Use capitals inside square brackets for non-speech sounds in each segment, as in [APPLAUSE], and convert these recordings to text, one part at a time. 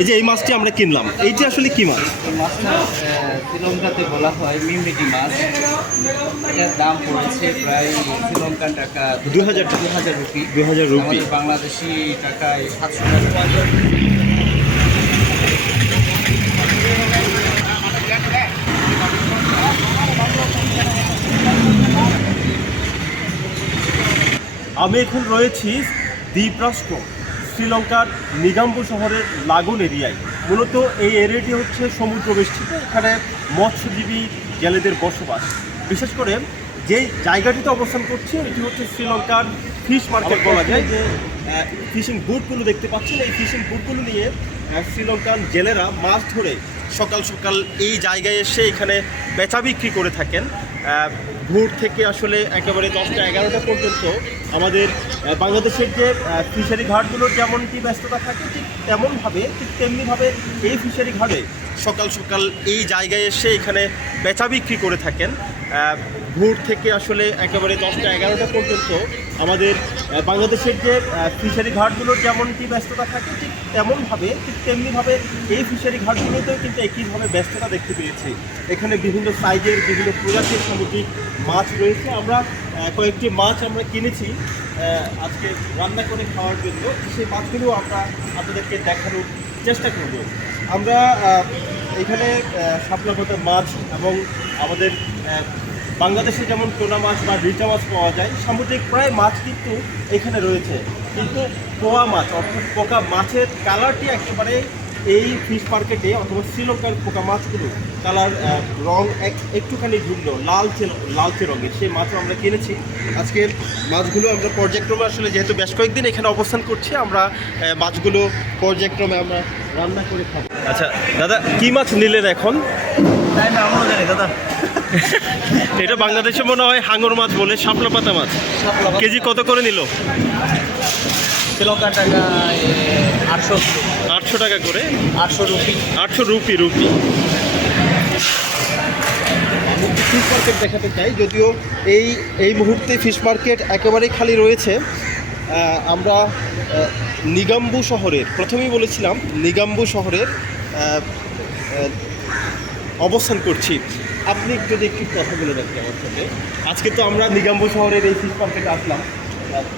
এই যে এই মাছটি আমরা কিনলাম এইটি আসলে কি মাছ? শ্রীলঙ্কাতে বলা হয় মিমিটি মাছ। এটার দাম পড়েছে প্রায় শ্রীলঙ্কান টাকা দু হাজার। দু হাজার রুপি। দু হাজার রুপি বাংলাদেশি টাকায় সাতশো টাকা। আমি এখন রয়েছি দ্বীপরাষ্ট্র। শ্রীলঙ্কার নিগাম্বু শহরের লাগুন এরিয়ায়। মূলত এই এরিয়াটি হচ্ছে সমুদ্র বেষ্টিত এখানে মৎস্যজীবী জেলেদের বসবাস। বিশেষ করে যে জায়গাটিতে অবস্থান করছে, এটি হচ্ছে শ্রীলঙ্কার ফিশ মার্কেট বলা যায়। যে ফিশিং বুটগুলো দেখতে পাচ্ছেন, এই ফিশিং বুটগুলো নিয়ে শ্রীলঙ্কান জেলেরা মাছ ধরে সকাল সকাল এই জায়গায় এসে এখানে বেচা বিক্রি করে থাকেন। ভোর থেকে আসলে একেবারে দশটা এগারোটা পর্যন্ত আমাদের বাংলাদেশের যে ফিশারি ঘাটগুলোর যেমন যেমনটি ব্যস্ততা থাকে, ঠিক তেমনভাবে, ঠিক তেমনিভাবে এই ফিশারি ঘাটে সকাল সকাল এই জায়গায় এসে এখানে বেচা বিক্রি করে থাকেন। ভোর থেকে আসলে একেবারে দশটা এগারোটা পর্যন্ত আমাদের বাংলাদেশের যে ফিশারি ঘাটগুলোর যেমনটি ব্যস্ততা থাকে, ঠিক তেমনভাবে, ঠিক তেমনিভাবে এই ফিশারি ঘাটগুলোতেও কিন্তু একইভাবে ব্যস্ততা দেখতে পেয়েছি। এখানে বিভিন্ন সাইজের বিভিন্ন প্রজাতির সামুদ্রিক মাছ রয়েছে। আমরা কয়েকটি মাছ আমরা কিনেছি আজকে রান্না করে খাওয়ার জন্য। সেই মাছগুলো আমরা আপনাদেরকে দেখানোর চেষ্টা করব। আমরা এখানে শাপলা পাতা মাছ এবং আমাদের বাংলাদেশে যেমন টোনা মাছ বা রিচা মাছ পাওয়া যায়, সামুদ্রিক প্রায় মাছ কিন্তু এখানে রয়েছে। কিন্তু পোয়া মাছ অর্থাৎ পোকা মাছের কালারটি একেবারে এই ফিশ মার্কেটে অথবা শ্রীলঙ্কার পোকা মাছগুলো কালার রং এক, একটুখানি ভিন্ন, লালচে লালচে রঙের। সেই মাছও আমরা কিনেছি। আজকে মাছগুলো আমরা পর্যায়ক্রমে আসলে যেহেতু বেশ কয়েকদিন এখানে অবস্থান করছি, আমরা মাছগুলো পর্যায়ক্রমে আমরা রান্না করে খাব। আচ্ছা দাদা, কি মাছ নিলেন এখন? না, আমরাও জানি, দাদা। [LAUGHS] এটা বাংলাদেশে মনে হয় হাঙর মাছ বলে শাপলা পাতা মাছ। কেজি কত করে নিল? শ্রীলঙ্কার টাকা আটশো আটশো টাকা করে? আটশো রুপি। আটশো রুপি রুপি। আমি ফিশ মার্কেট দেখাতে চাই যদিও এই এই মুহূর্তে ফিশ মার্কেট একেবারেই খালি রয়েছে। আমরা নিগাম্বু শহরের প্রথমেই বলেছিলাম নিগাম্বু শহরের অবস্থান করছি। আপনি যদি একটু কথা বলে রাখেন আমার সাথে। আজকে তো আমরা নিগাম্বু শহরের এই ফিশ মার্কেটে আসলাম।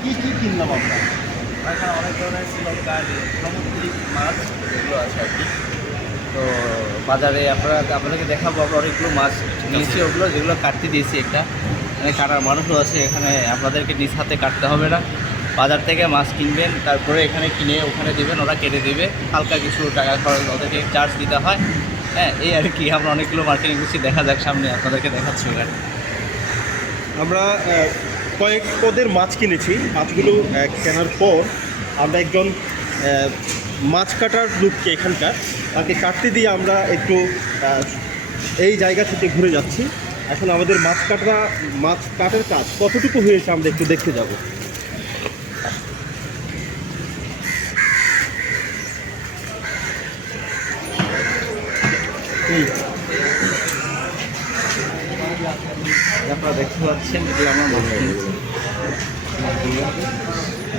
কী, কি কিনলাম আমরা? এখানে অনেক ধরনের শ্রীলঙ্কার সামুদ্রিক মাছ যেগুলো আছে আর কি। তো বাজারে আপনারা, আপনাদেরকে দেখাবো, আমরা অনেকগুলো মাছ নিয়েছি ওগুলো, যেগুলো কাটতে দিয়েছি একটা। এখানে কাটার মানুষও আছে, এখানে আপনাদেরকে নিজ হাতে কাটতে হবে না। বাজার থেকে মাছ কিনবেন, তারপরে এখানে কিনে ওখানে দেবেন, ওরা কেটে দেবে। হালকা কিছু টাকা খরচ ওদেরকে চার্জ দিতে হয়। হ্যাঁ এই আর কি, আমরা অনেকগুলো মার্কেটিং করছি, দেখা যাক সামনে আপনাদেরকে দেখাচ্ছি ওখানে আমরা কয়েক পদের মাছ কিনেছি, মাছগুলো কেনার পর আমরা একজন মাছ কাটার লোককে এখানকার, তাকে কাটতে দিয়ে আমরা একটু এই জায়গা থেকে ঘুরে যাচ্ছি। এখন আমাদের মাছ কাটা, মাছ কাটার কাজ কতটুকু হয়েছে আমরা একটু দেখতে যাব।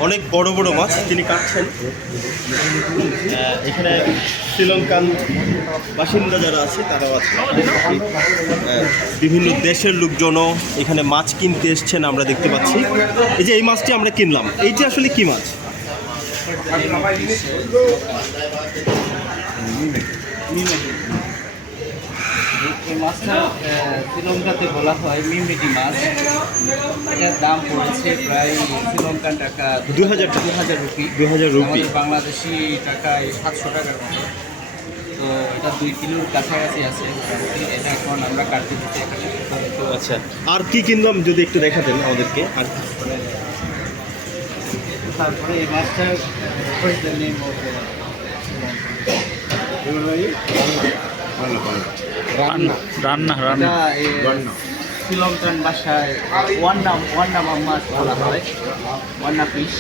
অনেক বড় বড় মাছ তিনি কাটছেন। এখানে শ্রীলঙ্কান বাসিন্দা যারা আছে, তারাও আছে। বিভিন্ন দেশের লোকজনও এখানে মাছ কিনতে এসছেন, আমরা দেখতে পাচ্ছি। এই যে এই মাছটি আমরা কিনলাম, এইটি আসলে কি মাছ? এই মাছটা শ্রীলঙ্কাতে বলা হয় মিমিটি মাছ। এটার দাম পড়েছে প্রায় শ্রীলঙ্কান টাকা দু হাজার দু হাজার রুপি। দু হাজার রুপি বাংলাদেশি টাকায় সাতশো টাকার মতো। তো এটা দুই কিলোর কাছাকাছি আছে। এটা এখন আমরা কাটতে দিচ্ছি এখানে তো আচ্ছা আর কি কিনলাম যদি একটু দেখাতেন আমাদেরকে? আর তারপরে এই মাছটা name of the- রান্না। রান্না রান্না। শ্রীলঙ্কান ভাষায় ওয়ান্না ওয়ান্না মাছ বলা হয়। ওয়ান্না ফিশ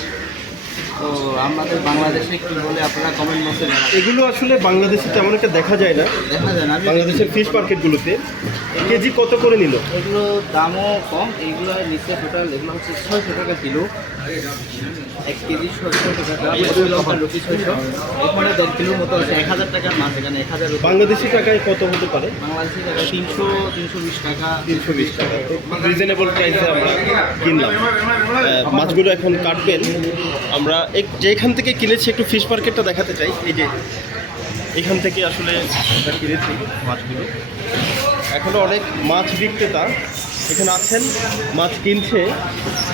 তো আমাদের বাংলাদেশে কি বলে আপনারা কমেন্ট বক্সে এগুলো আসলে বাংলাদেশে তেমন একটা দেখা যায় না। দেখা যায় না বাংলাদেশের ফিশ মার্কেটগুলোতে কেজি কত করে নিল? এগুলো দামও কম এগুলো নিচে টোটাল এগুলো হচ্ছে ছয়শো টাকা কিলো। এক কেজি ছয়শো টাকা শ্রীলঙ্কার রুপি ছয়শো। এখানে দেড় কিলোর মতো আছে এক হাজার টাকার মাছ এখানে এক হাজার বাংলাদেশি টাকায় কত হতে পারে? বাংলাদেশি টাকা তিনশো তিনশো বিশ টাকা। তিনশো বিশ টাকা। রিজনেবল প্রাইসে আমরা কিনলাম। মাছগুলো এখন কাটবেন। আমরা যেখান থেকে কিনেছি একটু ফিশ মার্কেটটা দেখাতে চাই। এই যে, এখান থেকে আসলে কিনেছি মাছগুলো। এখনও অনেক মাছ বিক্রেতা এখানে আছেন, মাছ কিনছে,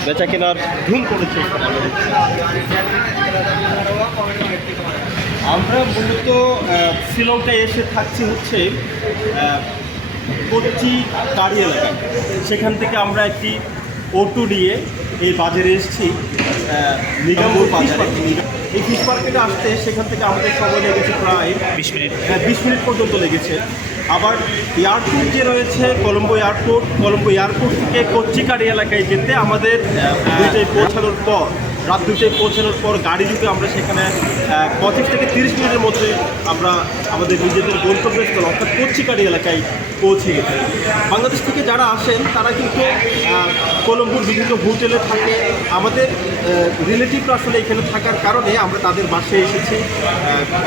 বেচা কেনার ধুম করেছে আমরা মূলত শ্রীলঙ্কায় এসে থাকছি হচ্ছে কোচি কারি এলাকায় সেখান থেকে আমরা একটি অটো নিয়ে এই বাজারে এসেছি। নিগমপুর বাজারে। এই ফিশ মার্কেটে আসতে সেখান থেকে আমাদের সময় লেগেছে প্রায় বিশ মিনিট। হ্যাঁ বিশ মিনিট পর্যন্ত লেগেছে। আবার এয়ারপোর্ট যে রয়েছে কলম্বো এয়ারপোর্ট কলম্বো এয়ারপোর্ট থেকে কচ্চিকারি এলাকায় যেতে আমাদের পৌঁছানোর পর রাত দুইটায় পৌঁছানোর পর গাড়ি ঢুকে আমরা সেখানে পঁচিশ থেকে তিরিশ মিনিটের মধ্যে আমরা আমাদের নিজেদের গন্তব্যস্থল, অর্থাৎ কচ্চিকারি এলাকায় পৌঁছে গেছি। বাংলাদেশ থেকে যারা আসেন, তারা কিন্তু কলম্বোর বিভিন্ন হোটেলে থাকে। আমাদের রিলেটিভরা আসলে এখানে থাকার কারণে আমরা তাদের বাসায় এসেছি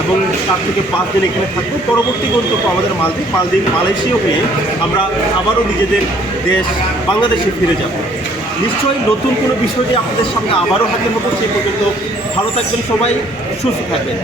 এবং তার থেকে পাঁচ দিন এখানে থাকব। পরবর্তী গন্তব্য আমাদের মালদ্বীপ। মালদ্বীপ মালয়েশিয়া হয়ে আমরা আবারও নিজেদের দেশ বাংলাদেশে ফিরে যাব। নিশ্চয়ই নতুন কোনো বিষয় নিয়ে আপনাদের সামনে আবারও হাজির হব সেই পর্যন্ত ভালো থাকবেন সবাই, সুস্থ থাকবেন।